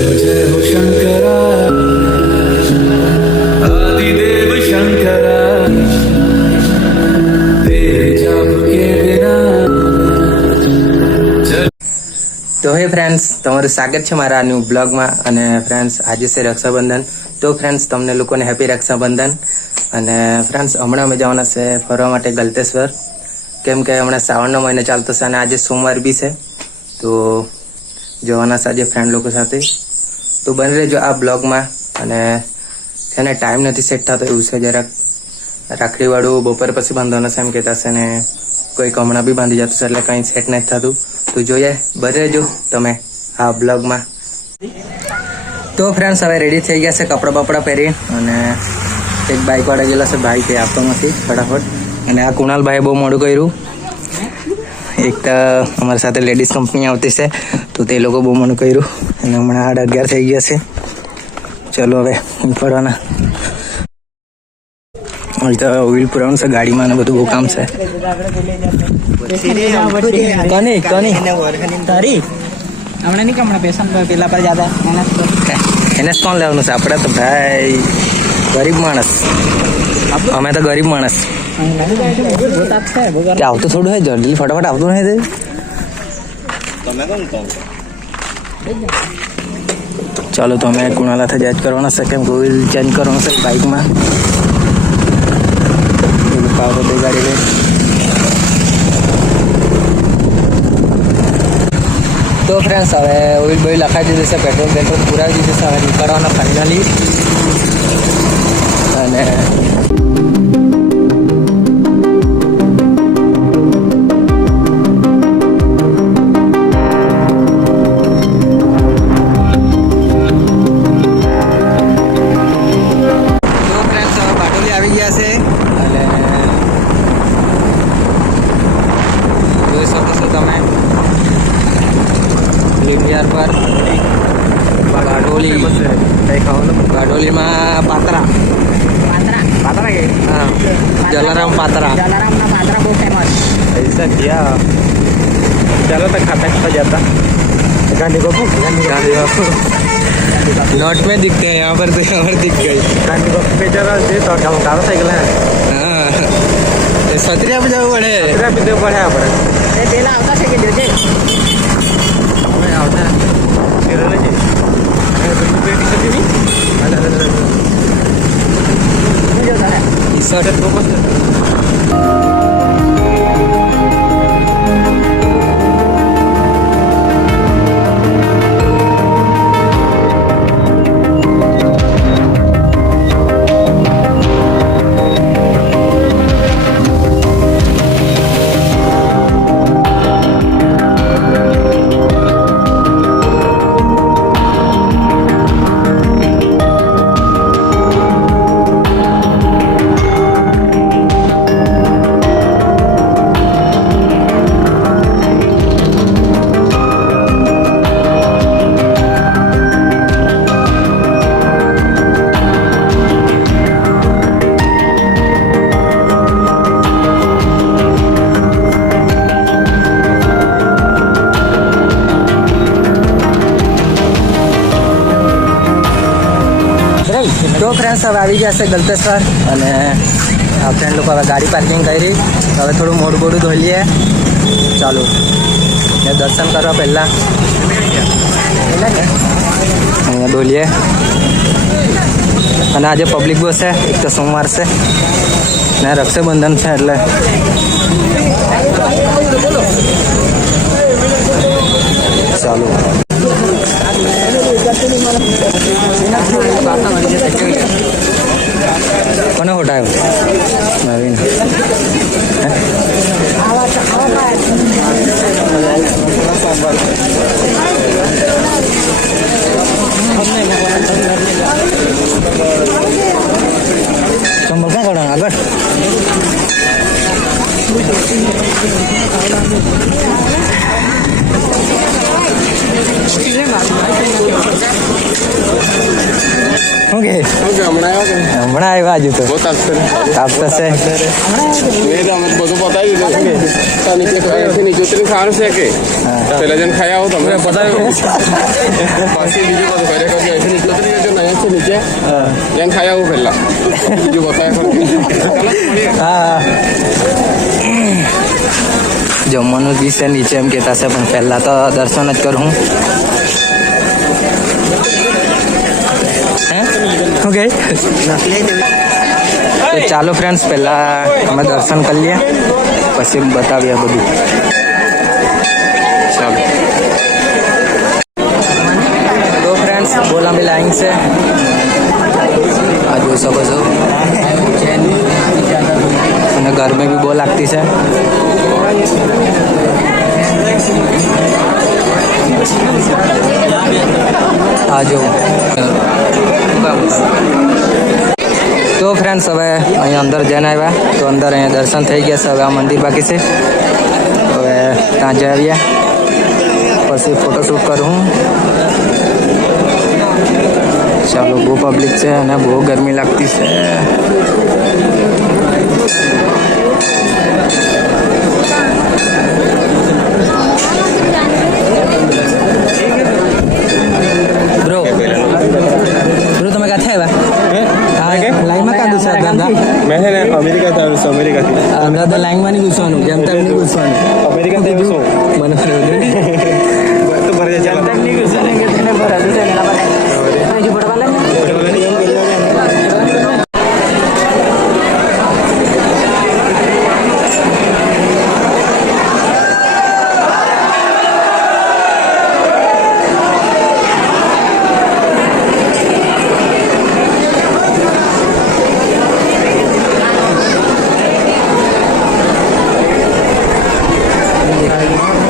जय हो शंकरा आदिदेव शंकरा तेरे जाप के बिना તો હે ફ્રેન્ડ્સ, તમારું સ્વાગત છે મારા ન્યૂ બ્લોગમાં. અને ફ્રેન્ડ્સ, આજે છે રક્ષાબંધન. તો ફ્રેન્ડ્સ, તમને લોકોને હેપી રક્ષાબંધન. અને ફ્રેન્ડ્સ, હમણાં અમે જવાના છે ફરવા માટે ગલતેશ્વર, કેમ કે હમણાં શ્રાવણનો મહિનો ચાલતો છે અને આજે સોમવાર બી છે. તો જવાના છે આજે ફ્રેન્ડ લોકો સાથે. તો બની રહેજો આ બ્લોગમાં. અને તેને ટાઈમ નથી સેટ થતો એવું છે જરાક. રાખડીવાળું બપોર પછી બાંધવાનું છે એમ કહેતા છે ને કોઈક હમણાં બી બાંધી જતું છે, એટલે કંઈ સેટ નથી થતું. તો જોઈએ, બને રહેજો તમે આ બ્લોગમાં. તો ફ્રેન્ડ્સ, હવે રેડી થઈ ગયા છે કપડાં બપડા પહેરી. અને એક બાઇકવાળા ગયેલા છે, ભાઈ તે આપતો નથી ફટાફટ. અને આ કુણાલભાઈએ બહુ મોડું કર્યું. એક તો અમારી સાથે લેડીઝ કંપની આવતી છે, તો તે લોકો બહુ મોડું કર્યું. અને હમણાં 11:30 થઈ ગયા છે. ચલો હવે નીકળવાના. હવે તો ઓઇલ પુરાવાનું છે ગાડીમાં ને બધું બહુ કામ છે. એને કોણ લેવાનું છે? આપણે તો ભાઈ ગરીબ માણસ, અમે તો ગરીબ માણસ. આવતું થોડું હોય, જલ્દી ફટાફટ આવતું નહીં. ચાલો, તો અમે કુણાલાથી ચેન્જ કરવાના છે, કેમ કે ઓઇલ ચેન્જ કરવાનું છે બાઇકમાં. ગાડી લઈ. તો ફ્રેન્ડ્સ, હવે ઓઇલ બોઇલ લખાઈ દીધું છે, પેટ્રોલ પુરાવી દીધું છે. હવે નીકળવાના ફાઇનલી. અને ગાડોલીમાં પાત્રા કે હા, જલારામ પાત્રા બહુ ફેમસ ऐसा क्या. चलो तो खाता जाता. गांधी बापू नोट में दिखते हैं, यहाँ पर तो यहाँ पर दिख गई. गांधी बापू पे जरा दे तो गाँव साइकिल है. हाँ, सत्रिया पे जવું પડે. સત્રિયા પીધું પડે આપણે. એ પેલા આવતા છે કે જોજે અમે આવતા કેરળ છે. તો ફ્રેન્ડ્સ, હવે આવી ગયા છે ગલતેશ્વર. અને આ ફ્રેન્ડ લોકો હવે ગાડી પાર્કિંગ કરી. હવે થોડું મોડું બોડું ધોઈ લઈએ. ચાલો, ને દર્શન કરવા પહેલાં અહીંયા ધોલીએ. અને આજે પબ્લિક બસ છે, એક તો સોમવાર છે ને રક્ષાબંધન છે એટલે ચાલો. કોને ફોટાયો? નવીન. ચંબલ ક્યાં કાઢવાનું આગળ? શું કે હમણાં આવ્યો કે હમણાં આવ્યા હજુ તો બહુ તાપ છે તાપ થશે મેં તો અમે બધું પતાવી દીધું તો નીચે અહીંથી નીચે ઉતરીને ખાવાનું છે કે પેલા જણ ખાઈ આવો તમે પતાવ્યું પાછી બીજું બધું કર્યા કરજો અહીંથી નીચે ઉતરી જજો ને અહીંયાથી નીચે જઈને ખાઈ આવું પહેલા બીજું બતાવ્યા હા જમવાનું બી છે નીચે એમ કહેતા છે પણ પહેલાં તો દર્શન જ કરું હું ઓકે તો ચાલો ફ્રેન્ડ્સ પહેલાં અમે દર્શન કરી લઈએ પછી બતાવીએ બધું ચાલો તો ફ્રેન્ડ્સ બહુ લાંબી લાઈન છે આ જોઈ શકો છો અને ગરમી બી બહુ લાગતી છે આ જો તો ફ્રેન્ડ્સ હવે અહીંયા અંદર જઈને આવ્યા તો અંદર અહીંયા દર્શન થઈ ગયા છે હવે આ મંદિર બાકી છે હવે ત્યાં જઈ આવ્યા પછી ફોટોશૂટ કરું ચાલો બહુ પબ્લિક છે અને બહુ ગરમી લાગતી છે બ્રો તમે ક્યાંથી આવ્યા લાઈનમાં કાં ઘૂસ્યા દાદા મેં છે ને અમેરિકાથી આવું છું અમેરિકાથી દાદા લાઈનમાં નહીં ઘૂસવાનું જેમ તેમ નહીં ઘૂસવાનું અમેરિકાથી આવું છું મને તો ભરે જેમ તેમ નહીં ઘૂસવાનું કે તેને ભરાતું છે એના માટે હજુ પડવા લાગે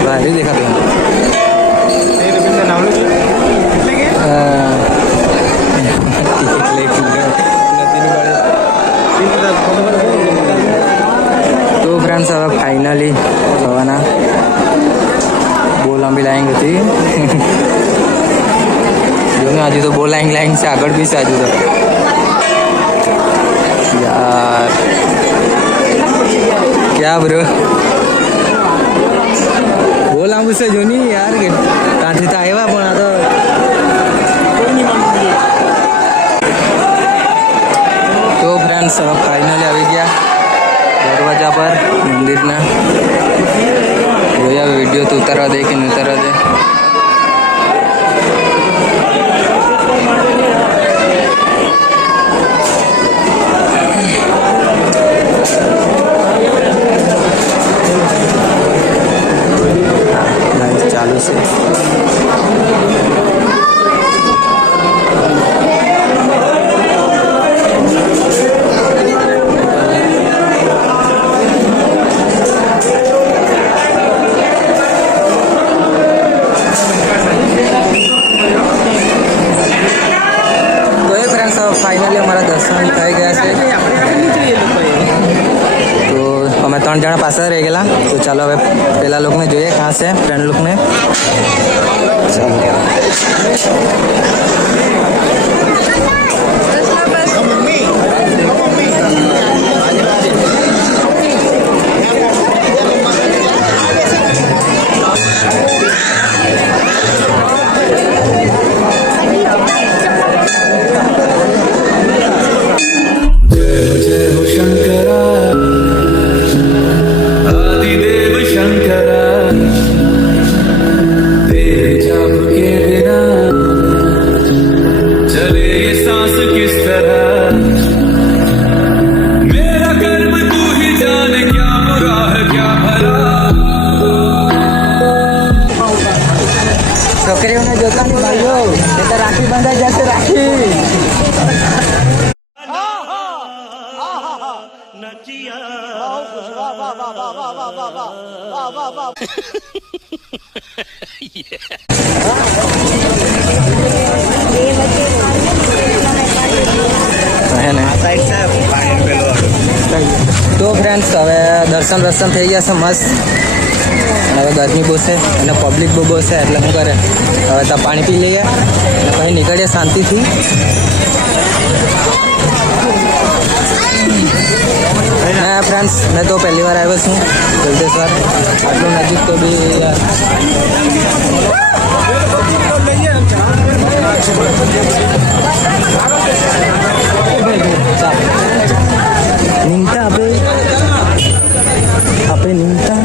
ભારી દેખાતું તો ફ્રેન્ડ્સ હવે ફાઇનલી થવાના બહુ લાંબી લાઈન હતી જો ને હજુ તો બહુ લાઈન છે આગળ બી છે હજુ તો યાર ક્યાં બ્રો બહુ લાંબુ છે જો નહીં યાર કે ત્યાંથી તો આવ્યા પણ આ તો ફ્રેન્ડ્સ હવે ફાઇનલી આવી ગયા દરવાજા પર મંદિરના જોયા વિડીયો તો ઉતારવા દે કે નહીં ઉતારવા દે ચાલુ છે ફાઇનલી અમારા દર્શન થઈ ગયા છે તો અમે 3 જણા પાછળ રહી ગયેલા તો ચાલો હવે પેલા લોકોને જોઈએ કાં છે ફ્રેન્ડ લોકોને जय हो शंकरा आदिदेव शंकरा तेरे जाप के बिना चले ये सांस किस तरह मेरा कर्म तू ही जाने क्या बुरा है क्या भला છોકરીઓને જોતા નહીં ભાઈઓ એ તો રાખી બંધાઈ જશે રાખી તો ફ્રેન્ડ્સ હવે દર્શન થઈ ગયા છે મસ્ત હવે ગરમી બહુ છે અને પબ્લિક બહુ છે એટલે શું કરે હવે તો પાણી પી લઈએ અને પછી અહીં નીકળીએ શાંતિથી. ના ફ્રેન્ડ્સ, મેં તો પહેલી વાર આવ્યો છું ગલતેશ્વર. આટલું નજીક તો બી નીમતા આપણે નીમતા.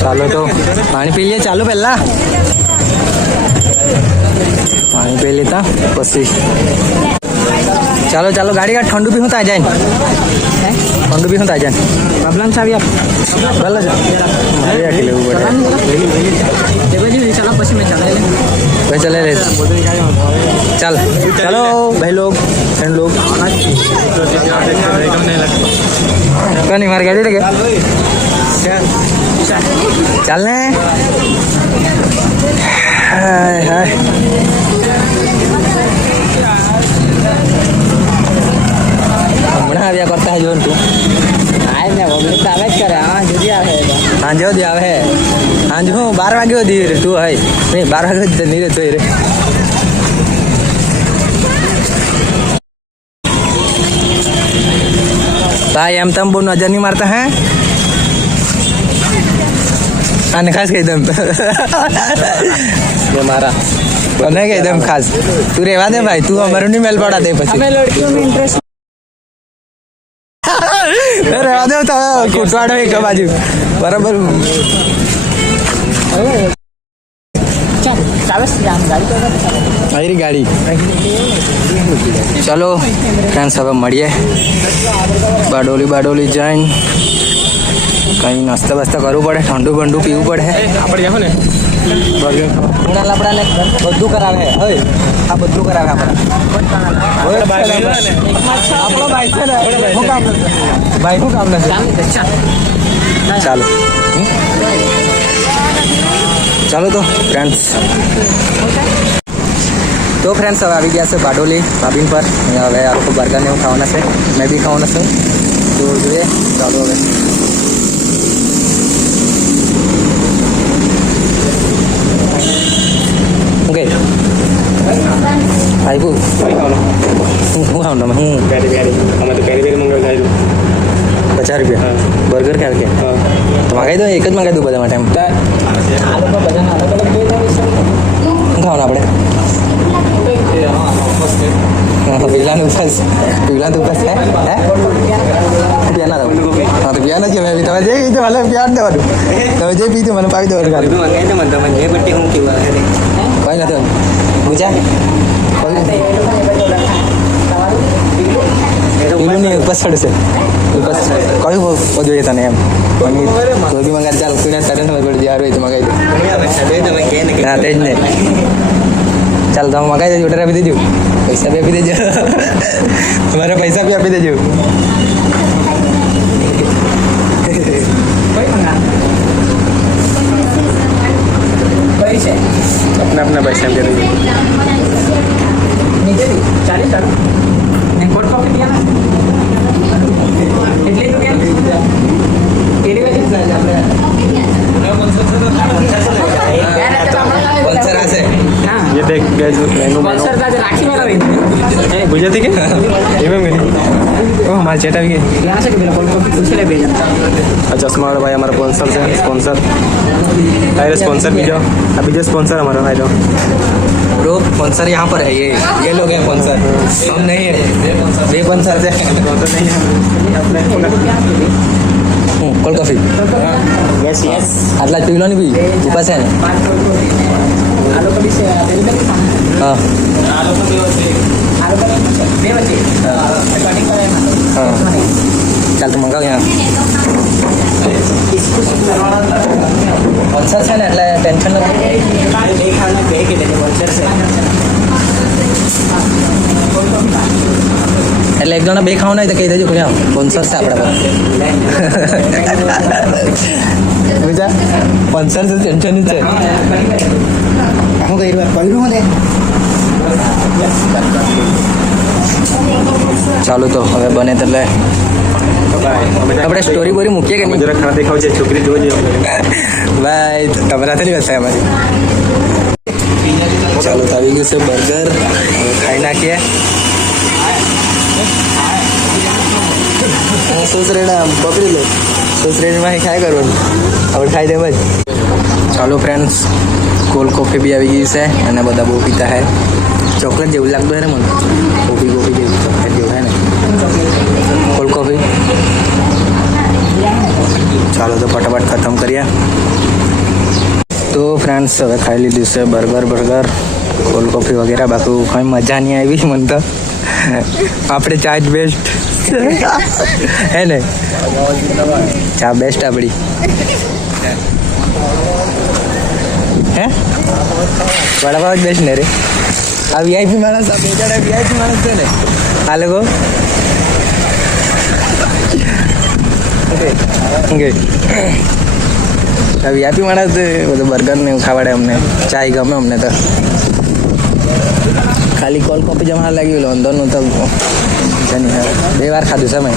ચાલો તો પાણી પી લઈએ. ચાલો પહેલા પાણી પી લેતા પછી ચાલો ચાલો ગાડી કાઢ. ઠંડુ પીવું ત્યાં જાય ને, ઠંડુ પીવું ત્યાં જાય. બાબલાને ચાવી આપ. ચાલો રાખી લેવું પડે. પછી મેં ચલાવી ચલે લે. ચાલ ચાલો ભાઈ લોગ ફ્રેન્ડ લોગ. કની મારી ગાડી કે ચાલ ને. હાય હાય હમણાં આવ્યા કરતા જો તું. આવે ને પબ્લિક તો આવે જ કરે. હા જુદી આવે સાંજે સુધી આવે. સાંજ હું 12 વાગ્યો હતી રે તું. હોય નહીં 12 વાગ્યો નહીં રહેતો રે. ભાઈ એમ તમ બહુ નજર નહીં મારતા હે. આને ખાસ કહી દઉં મારા તને કહી દઉં ખાસ. તું રહેવા દે ભાઈ, તું અમારું નહીં મેલ પડા દે પછી. રહેવા દે તો કૂટવાડો એક બાજુ બરાબર. ગાડી ચાલો ફ્રેન્ડ્સ, હવે મળીએ બારડોલી જઈને. કંઈ નાસ્તા બાસ્તા કરવું પડે, ઠંડુ બંડુ પીવું પડે. આપણે જાઓ ને કુણાલ આપણાને બધું કરાવે. હવે આ બધું કરાવે આપણો ભાઈ છે ને. શું કામ ભાઈ, શું કામ નથી. ચાલો ચાલો તો ફ્રેન્ડ્સ. તો ફ્રેન્ડ્સ હવે આવી ગયા છે બારડોલી બાબીન પર. હવે આ લોકો બર્ગરને એવું ખાવાના છે, મેં બી ખાવાના છું. તો જોઈએ ચાલો હવે. ઓકે આવ્યું હું ખાઉં તમે. હું અમે તો પેરી મંગાવી 50 રૂપિયા બર્ગર ક્યાં કે તો મંગાવી દો. એક જ મંગાવી દઉં બધા માટે. એમ શું ખાવાનું આપણે? પીલાનું ઉપાસ હે પીવાના દો. હા તો પીવાના છે. મેં તમે જે પીધું મને પીવા દેવાનું. તમે જે પીધું મને પાવી દેવાનું. કઈ નથી પૂછા પીલું નહીં ઉપસ ચડશે. ઉપસ કયું જોઈએ તને એમ કોઈ બી મંગાવી. ચાલ તું તારે સમજ પડે જ્યાં હોય તો મંગાવી દે. હા તે જ ને. ચાલ તમે મંગાવી દેજો. ઓર્ડર આપી દેજો, પૈસા બી આપી દેજો. તમારે પૈસા બી આપી દેજો. अपना अपना पैसा दे दीजिए. ये देख गैस गुजराती के हमारे चेटा भी चश्मा वाला भाई हमारा स्पॉन्सर से स्पॉन्सर है. स्पॉन्सर भी जाओ. अभी जो स्पॉन्सर हमारा भाई जाओ ब्रो. स्पॉन्सर यहाँ पर है. ये लोग हैं स्पॉन्सर. हम नहीं है ये स्पॉन्सर से. Cold coffee yes yes. આટલા જ પીલો નહીં બી ઉપાસ છે ને. હા ચાલ તો મંગાવ. यहाँ સ્પોન્સર છે ને એટલે ટેન્શન નથી. એટલે એક જણા બે ખાવાનું હોય તો કહી દેજો કે સ્પોન્સર છે આપણા પર. બીજા સ્પોન્સર છે ટેન્શન જ છે. શું કહ્યું દે. ચાલો તો હવે બને એટલે આપણે સ્ટોરી બોરી મૂકીએ કે નહીં? જરા ખાવા દેખાવ છે છોકરી જોઈ ભાઈ તમારા નથી બતાવે અમારી. ચાલો તો આવી ગયું છે બર્ગર, હવે ખાઈ નાખીએ. સોસરેડા પકડી લો, સોસરેડીમાં ખાઈ કરવાનું, હવે ખાઈ દે બસ. ચાલો ફ્રેન્ડ્સ, કોલ્ડ કોફી બી આવી ગઈ છે અને બધા બહુ પીતા હે. ચોકલેટ જેવું લાગતું હે ને મને, કોફી જેવું ચોકલેટ જેવું હે ને કોલ્ડ કોફી. ચાલો તો ફટાફટ ખતમ કરીએ. તો ફ્રેન્ડ્સ હવે ખાઈ લીધું છે બર્ગર કોલ્ડ કોફી વગેરે. બાકી કંઈ મજા નહીં આવી મને તો. આપણે ચા જ બેસ્ટ હે ને, ચા બેસ્ટ આપણી હે. વડાપાવ જ બેસ્ટ ને રે. આ વીઆઈપી માણસ, આ બેચારા વીઆઈપી માણસ છે ને આ લોકો. વીઆઈપી માણસ બધું બર્ગર ને એવું ખાવાડે અમને. ચાય ગમે અમને તો. ખાલી કોલ્ડ કોફી જમા લાગી અંદરનું તો 2 વાર ખાધું છે મેં.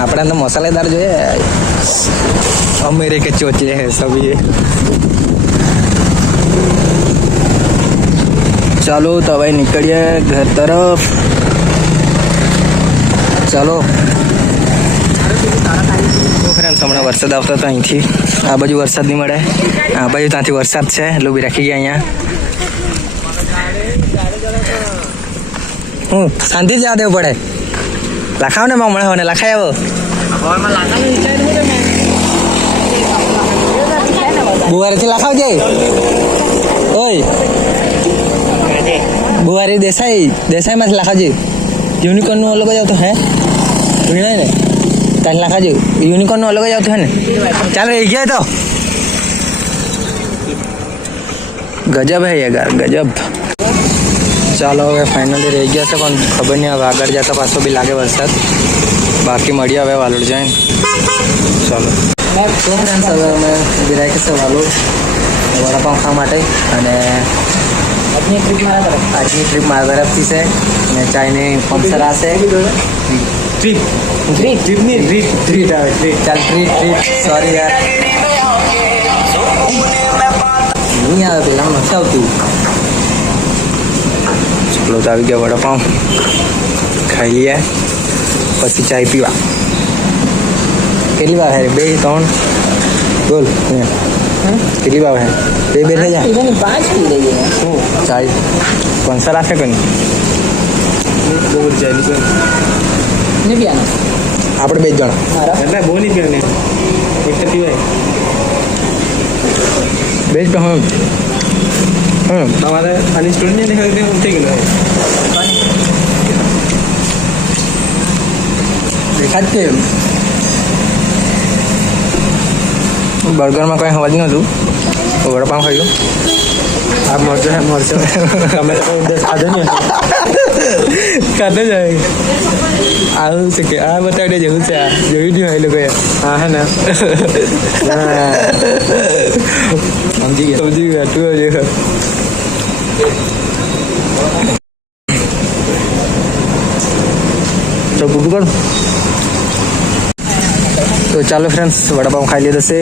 આપણે તો મસાલેદાર જોઈએ. અમેરે કે ચોચલે હે સભી. ચાલો તો હવે નીકળીએ ઘર તરફ. ચાલો ફ્રેન્ડ્સ, હમણાં વરસાદ આવતો હતો અહીંથી. આ બાજુ વરસાદ નહીં મળે, આ બાજુ ત્યાંથી વરસાદ છે. લોબી રાખી ગયા અહીંયા. હું શાંતિ જવા દેવું પડે. લખાવ ને હમણાં હવે લખાય આવો. બુવારીથી લખાવજે. ઓય બુવારી દેસાઈમાંથી લખાવજે. યુનિકોર્નનું અલગ જ આવતું હે વીણાય ને, ત્યાં લખાવજે. યુનિકોર્નનું અલગ જ આવતું હે ને. ચાલો રહી ગયા તો ગજબ હે યાર, ગજબ. ચાલો હવે ફાઇનલી રહી ગયા છે, પણ ખબર નહીં હવે આગળ જતા પાછો બી લાગે વરસાદ. બાકી મળીએ હવે વાલોડ જઈને. ચાલો તો ફ્રેન્ડ્સ, હવે અમે ગિરાય છે વાલોડ વડાપાઉં ખાવા માટે. અને આજની ટ્રીપ મારા તરફથી છે. અને ચાયની સ્પોન્સર આ છે. ચાલ ટ્રીટ સોરી યાર, નહીં આવે પેલા નથી આવતું. ચલો તો આવી ગયા વડાપાઉં, ખાઈ લઈએ પછી ચાય પીવા. કેટલી વાર હે? 2 3 બોલ. કેટલી વાર હે? 2 થઈ જાય. 5 પી લઈએ. ચાય સ્પોન્સર આપે કે નહીં? આપણે 2 જણ એટલે બહુ નહીં પીવાને. બેસ્ટ હું તમારે આની સ્ટોરી નહીં દેખાતી થઈ ગયેલું દેખાત કે બર્ગરમાં કંઈ હવા જ નહોતું. વડાપાઉં ખાયું. આ મરચો હે મરચો. તમે તો ખાધો નહીં ખાધો જ હોય. આવું છે કે આ બતાવી દેજે. શું છે આ? જોયું નહીં હોય એ લોકોએ. હા હે ને સમજી ગયા તું જ. તો ગુડ કર. તો ચાલો ફ્રેન્ડ્સ, વડાપાઉં ખાઈ લીધો છે.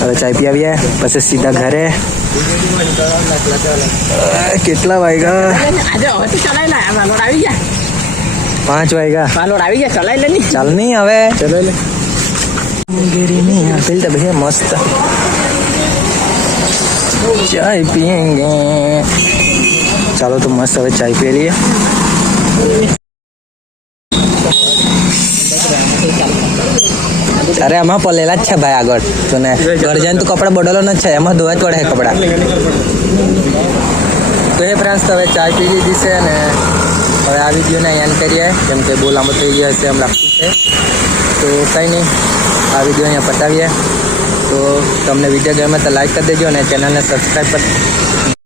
હવે ચાય પી આવીએ પછી સીધા ઘરે. કેટલા વાગ્યા? 5 વાગ્યા. ચાલ નહીં હવે ચલો લે. આપેલ તો ભૈયા મસ્ત ચાય પીએંગે. ચાલો તો મસ્ત હવે ચાય પી લઈએ. અરે આમાં પલેલા જ છે ભાઈ આગળ તો ને. ઘર જઈને તો કપડા બદલો ન છે, એમાં ધોવા જ પડે કપડા. તો એ ફ્રેન્ડ્સ, હવે ચાય પી લીધી છે ને હવે આ વિડીયોને એન્ડ કરીએ, કેમ કે બહુ લાંબો થઈ ગયો હશે એમ લાગતું છે. તો કંઈ નહીં, આ વિડીયો અહીંયા પતાવીએ. તો તમને વિડીયો ગમે તો લાઈક કરી દેજો અને ચેનલને સબસ્ક્રાઈબ કરી